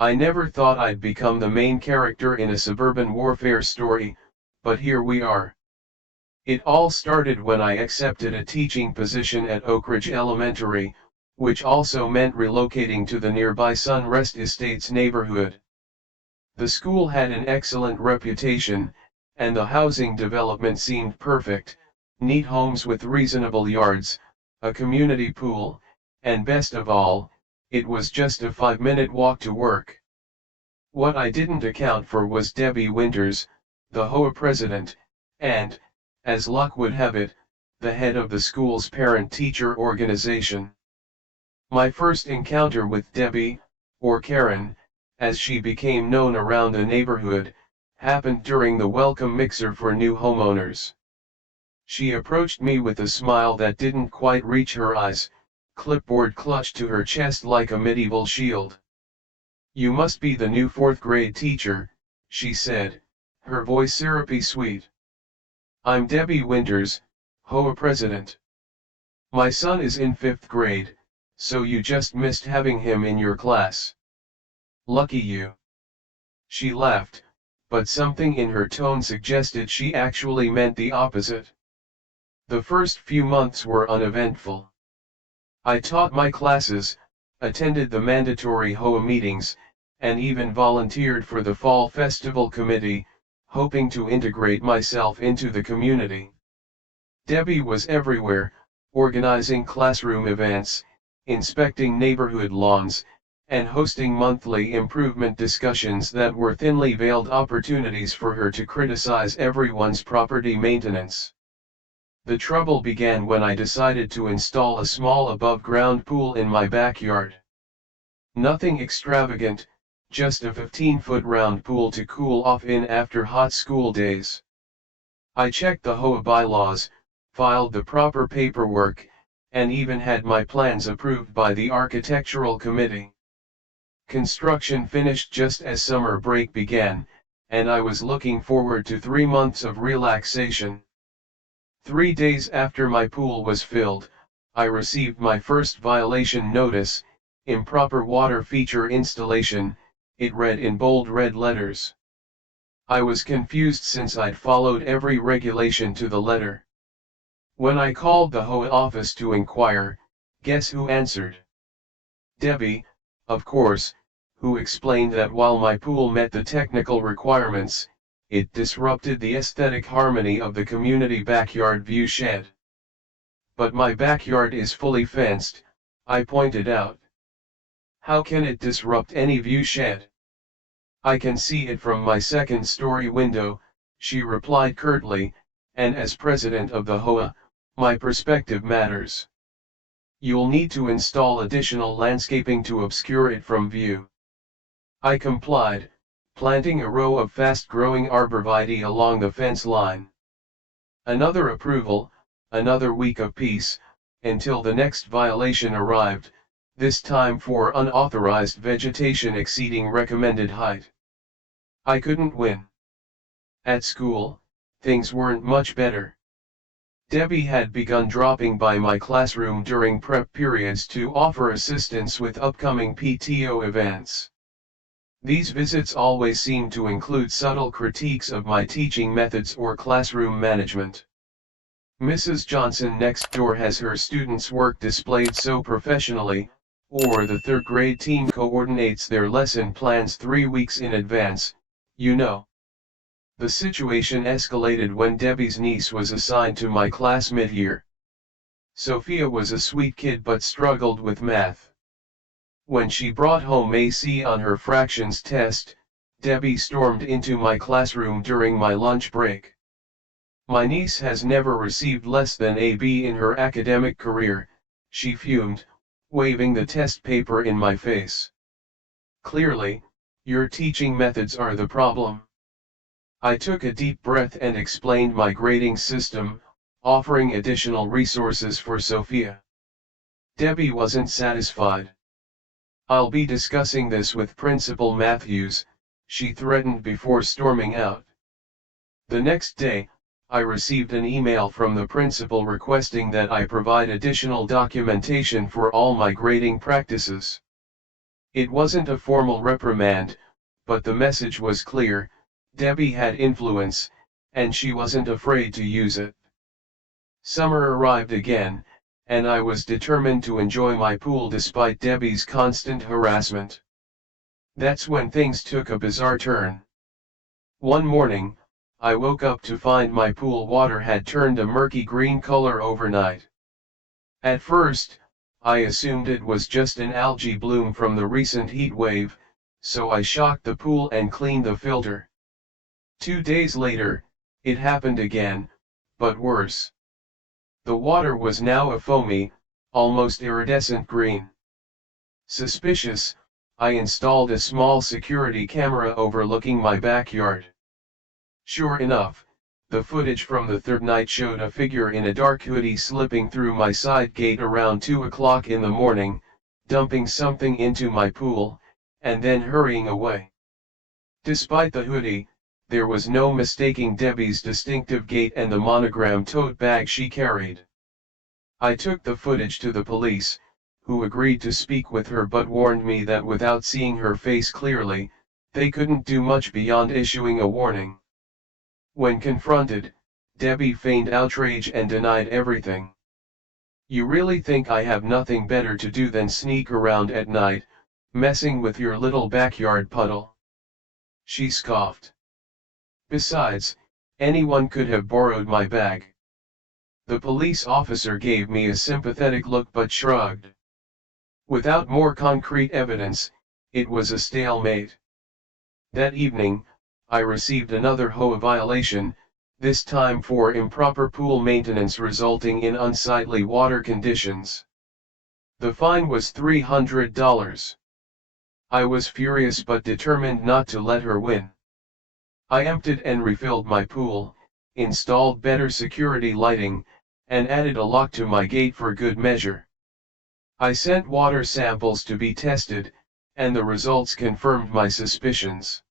I never thought I'd become the main character in a suburban warfare story, but here we are. It all started when I accepted a teaching position at Oak Ridge Elementary, which also meant relocating to the nearby Sunrest Estates neighborhood. The school had an excellent reputation, and the housing development seemed perfect: neat homes with reasonable yards, a community pool, and best of all, it was just a 5-minute walk to work. What I didn't account for was Debbie Winters, the HOA president, and, as luck would have it, the head of the school's parent-teacher organization. My first encounter with Debbie, or Karen, as she became known around the neighborhood, happened during the welcome mixer for new homeowners. She approached me with a smile that didn't quite reach her eyes, clipboard clutched to her chest like a medieval shield. "You must be the new 4th grade teacher," she said, her voice syrupy sweet. "I'm Debbie Winters, HOA president. My son is in 5th grade, so you just missed having him in your class. Lucky you." She laughed, but something in her tone suggested she actually meant the opposite. The first few months were uneventful. I taught my classes, attended the mandatory HOA meetings, and even volunteered for the Fall Festival Committee, hoping to integrate myself into the community. Debbie was everywhere, organizing classroom events, inspecting neighborhood lawns, and hosting monthly improvement discussions that were thinly veiled opportunities for her to criticize everyone's property maintenance. The trouble began when I decided to install a small above-ground pool in my backyard. Nothing extravagant, just a 15-foot round pool to cool off in after hot school days. I checked the HOA bylaws, filed the proper paperwork, and even had my plans approved by the architectural committee. Construction finished just as summer break began, and I was looking forward to 3 months of relaxation. 3 days after my pool was filled, I received my first violation notice: improper water feature installation, it read in bold red letters. I was confused since I'd followed every regulation to the letter. When I called the HOA office to inquire, guess who answered? Debbie, of course, who explained that while my pool met the technical requirements, it disrupted the aesthetic harmony of the community backyard view shed. "But my backyard is fully fenced," I pointed out. "How can it disrupt any view shed?" "I can see it from my 2nd-story window," she replied curtly, "and as president of the HOA, my perspective matters. You'll need to install additional landscaping to obscure it from view." I complied, planting a row of fast-growing arborvitae along the fence line. Another approval, another week of peace, until the next violation arrived, this time for unauthorized vegetation exceeding recommended height. I couldn't win. At school, things weren't much better. Debbie had begun dropping by my classroom during prep periods to offer assistance with upcoming PTO events. These visits always seemed to include subtle critiques of my teaching methods or classroom management. "Mrs. Johnson next door has her students' work displayed so professionally," or "the 3rd grade team coordinates their lesson plans 3 weeks in advance, you know." The situation escalated when Debbie's niece was assigned to my class mid-year. Sophia was a sweet kid but struggled with math. When she brought home a C on her fractions test, Debbie stormed into my classroom during my lunch break. "My niece has never received less than a B in her academic career," she fumed, waving the test paper in my face. "Clearly, your teaching methods are the problem." I took a deep breath and explained my grading system, offering additional resources for Sophia. Debbie wasn't satisfied. "I'll be discussing this with Principal Matthews," she threatened before storming out. The next day, I received an email from the principal requesting that I provide additional documentation for all my grading practices. It wasn't a formal reprimand, but the message was clear: Debbie had influence, and she wasn't afraid to use it. Summer arrived again, and I was determined to enjoy my pool despite Debbie's constant harassment. That's when things took a bizarre turn. One morning, I woke up to find my pool water had turned a murky green color overnight. At first, I assumed it was just an algae bloom from the recent heat wave, so I shocked the pool and cleaned the filter. 2 days later, it happened again, but worse. The water was now a foamy, almost iridescent green. Suspicious, I installed a small security camera overlooking my backyard. Sure enough, the footage from the third night showed a figure in a dark hoodie slipping through my side gate around 2 o'clock in the morning, dumping something into my pool, and then hurrying away. Despite the hoodie, there was no mistaking Debbie's distinctive gait and the monogram tote bag she carried. I took the footage to the police, who agreed to speak with her but warned me that without seeing her face clearly, they couldn't do much beyond issuing a warning. When confronted, Debbie feigned outrage and denied everything. "You really think I have nothing better to do than sneak around at night, messing with your little backyard puddle?" she scoffed. "Besides, anyone could have borrowed my bag." The police officer gave me a sympathetic look but shrugged. Without more concrete evidence, it was a stalemate. That evening, I received another HOA violation, this time for improper pool maintenance resulting in unsightly water conditions. The fine was $300. I was furious but determined not to let her win. I emptied and refilled my pool, installed better security lighting, and added a lock to my gate for good measure. I sent water samples to be tested, and the results confirmed my suspicions.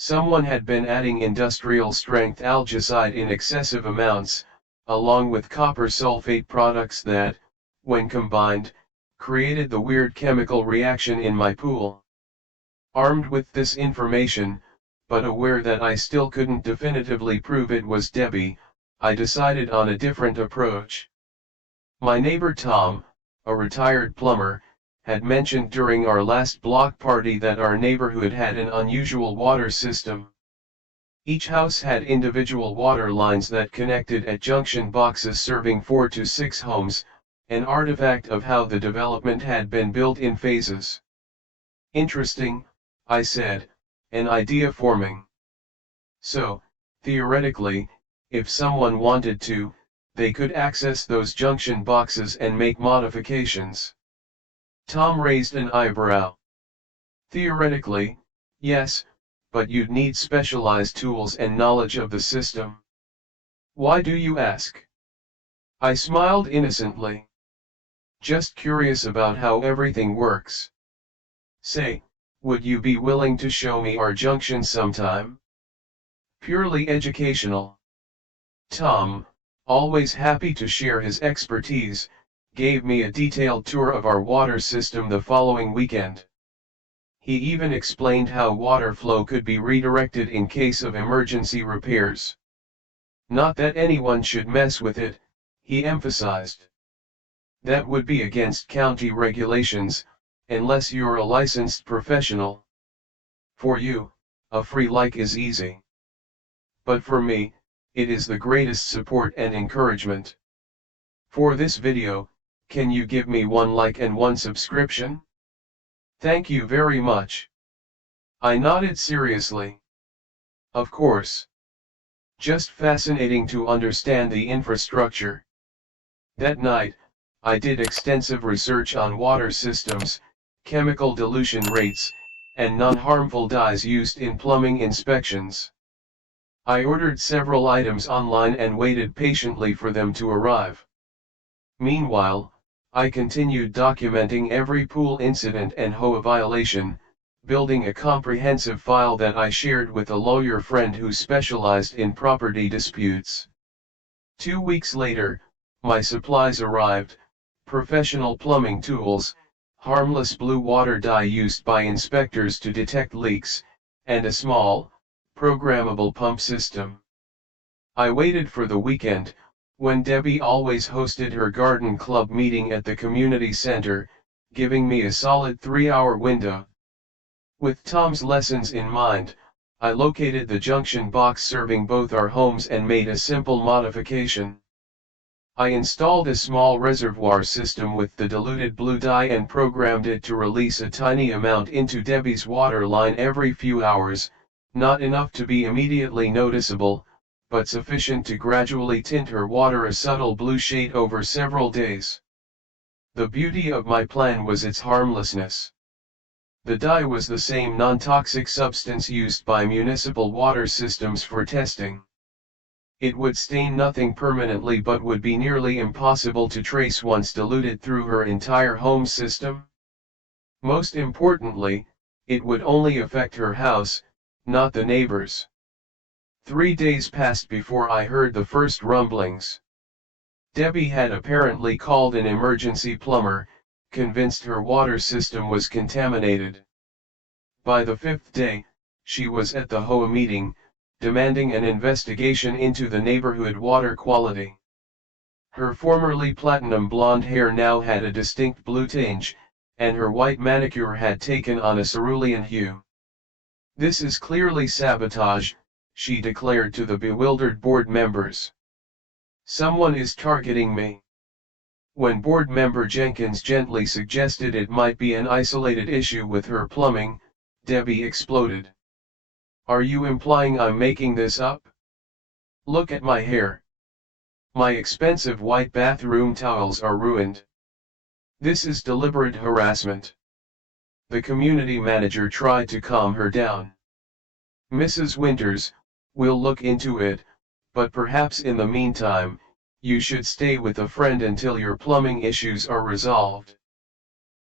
Someone had been adding industrial-strength algicide in excessive amounts, along with copper sulfate products that, when combined, created the weird chemical reaction in my pool. Armed with this information, but aware that I still couldn't definitively prove it was Debbie, I decided on a different approach. My neighbor Tom, a retired plumber, had mentioned during our last block party that our neighborhood had an unusual water system. Each house had individual water lines that connected at junction boxes serving 4 to 6 homes, an artifact of how the development had been built in phases. "Interesting," I said, "an idea forming. So, theoretically, if someone wanted to, they could access those junction boxes and make modifications." Tom raised an eyebrow. "Theoretically, yes, but you'd need specialized tools and knowledge of the system." "Why do you ask?" I smiled innocently. "Just curious about how everything works. Say, would you be willing to show me our junction sometime? Purely educational." Tom, always happy to share his expertise, gave me a detailed tour of our water system the following weekend. He even explained how water flow could be redirected in case of emergency repairs. Not that anyone should mess with it, he emphasized. That would be against county regulations, unless you're a licensed professional. For you, a free like is easy. But for me, it is the greatest support and encouragement. For this video, can you give me 1 like and 1 subscription? Thank you very much. I nodded seriously. Of course. Just fascinating to understand the infrastructure. That night, I did extensive research on water systems, chemical dilution rates, and non-harmful dyes used in plumbing inspections. I ordered several items online and waited patiently for them to arrive. Meanwhile, I continued documenting every pool incident and HOA violation, building a comprehensive file that I shared with a lawyer friend who specialized in property disputes. 2 weeks later, my supplies arrived: professional plumbing tools, harmless blue water dye used by inspectors to detect leaks, and a small, programmable pump system. I waited for the weekend, when Debbie always hosted her garden club meeting at the community center, giving me a solid 3-hour window. With Tom's lessons in mind, I located the junction box serving both our homes and made a simple modification. I installed a small reservoir system with the diluted blue dye and programmed it to release a tiny amount into Debbie's water line every few hours, not enough to be immediately noticeable, but sufficient to gradually tint her water a subtle blue shade over several days. The beauty of my plan was its harmlessness. The dye was the same non-toxic substance used by municipal water systems for testing. It would stain nothing permanently but would be nearly impossible to trace once diluted through her entire home system. Most importantly, it would only affect her house, not the neighbors. 3 days passed before I heard the first rumblings. Debbie had apparently called an emergency plumber, convinced her water system was contaminated. By the 5th day, she was at the HOA meeting, demanding an investigation into the neighborhood water quality. Her formerly platinum blonde hair now had a distinct blue tinge, and her white manicure had taken on a cerulean hue. "This is clearly sabotage," she declared to the bewildered board members. "Someone is targeting me." When board member Jenkins gently suggested it might be an isolated issue with her plumbing, Debbie exploded. "Are you implying I'm making this up? Look at my hair. My expensive white bathroom towels are ruined. This is deliberate harassment." The community manager tried to calm her down. "Mrs. Winters, we'll look into it, but perhaps in the meantime, you should stay with a friend until your plumbing issues are resolved."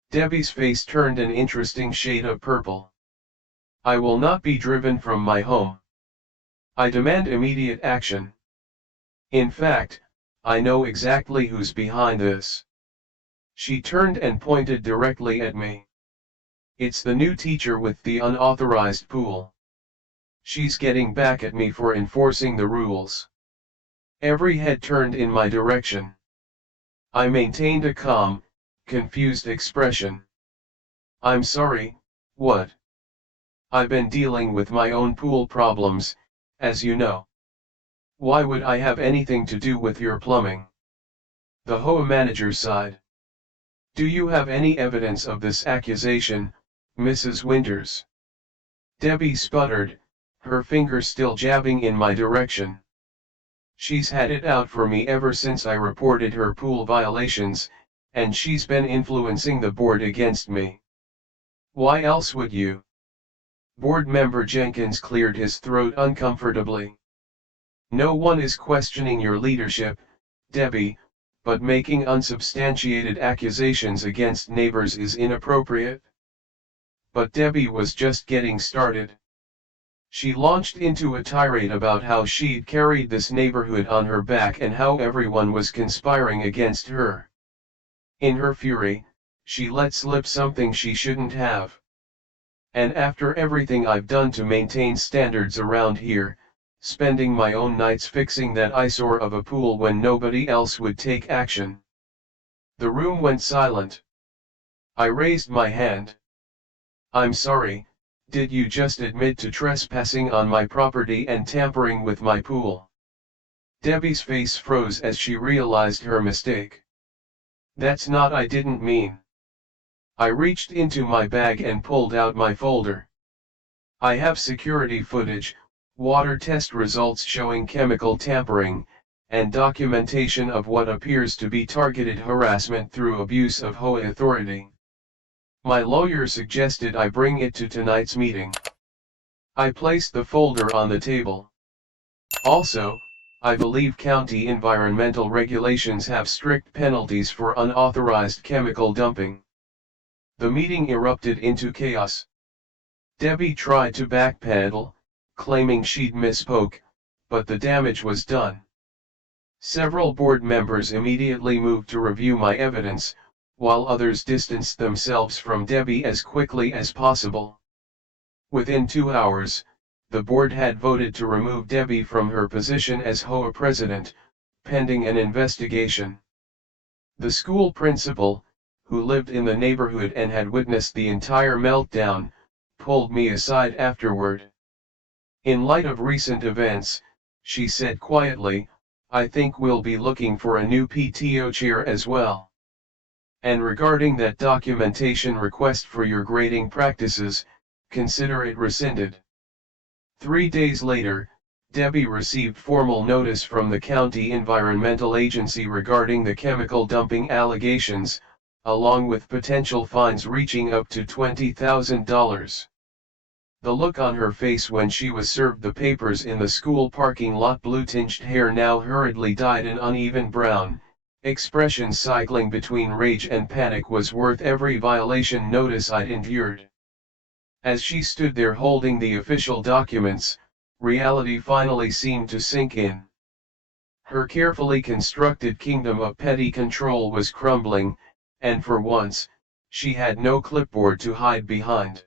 Debbie's face turned an interesting shade of purple. "I will not be driven from my home. I demand immediate action. In fact, I know exactly who's behind this." She turned and pointed directly at me. "It's the new teacher with the unauthorized pool. She's getting back at me for enforcing the rules." Every head turned in my direction. I maintained a calm, confused expression. "I'm sorry, what? I've been dealing with my own pool problems, as you know. Why would I have anything to do with your plumbing?" The HOA manager sighed. "Do you have any evidence of this accusation, Mrs. Winters?" Debbie sputtered, her finger still jabbing in my direction. "She's had it out for me ever since I reported her pool violations, and she's been influencing the board against me." "Why else would you?" Board member Jenkins cleared his throat uncomfortably. "No one is questioning your leadership, Debbie, but making unsubstantiated accusations against neighbors is inappropriate." But Debbie was just getting started. She launched into a tirade about how she'd carried this neighborhood on her back and how everyone was conspiring against her. In her fury, she let slip something she shouldn't have. "And after everything I've done to maintain standards around here, spending my own nights fixing that eyesore of a pool when nobody else would take action." The room went silent. I raised my hand. "I'm sorry, did you just admit to trespassing on my property and tampering with my pool?" Debbie's face froze as she realized her mistake. "That's not I didn't mean." I reached into my bag and pulled out my folder. "I have security footage, water test results showing chemical tampering, and documentation of what appears to be targeted harassment through abuse of HOA authority. My lawyer suggested I bring it to tonight's meeting." I placed the folder on the table. "Also, I believe county environmental regulations have strict penalties for unauthorized chemical dumping." The meeting erupted into chaos. Debbie tried to backpedal, claiming she'd misspoke, but the damage was done. Several board members immediately moved to review my evidence, while others distanced themselves from Debbie as quickly as possible. Within 2 hours, the board had voted to remove Debbie from her position as HOA president, pending an investigation. The school principal, who lived in the neighborhood and had witnessed the entire meltdown, pulled me aside afterward. In light of recent events, she said quietly, "I think we'll be looking for a new PTO chair as well. And regarding that documentation request for your grading practices, consider it rescinded." 3 days later, Debbie received formal notice from the county environmental agency regarding the chemical dumping allegations, along with potential fines reaching up to $20,000. The look on her face when she was served the papers in the school parking lot, blue-tinged hair now hurriedly dyed an uneven brown, expression cycling between rage and panic, was worth every violation notice I'd endured. As she stood there holding the official documents, reality finally seemed to sink in. Her carefully constructed kingdom of petty control was crumbling, and for once, she had no clipboard to hide behind.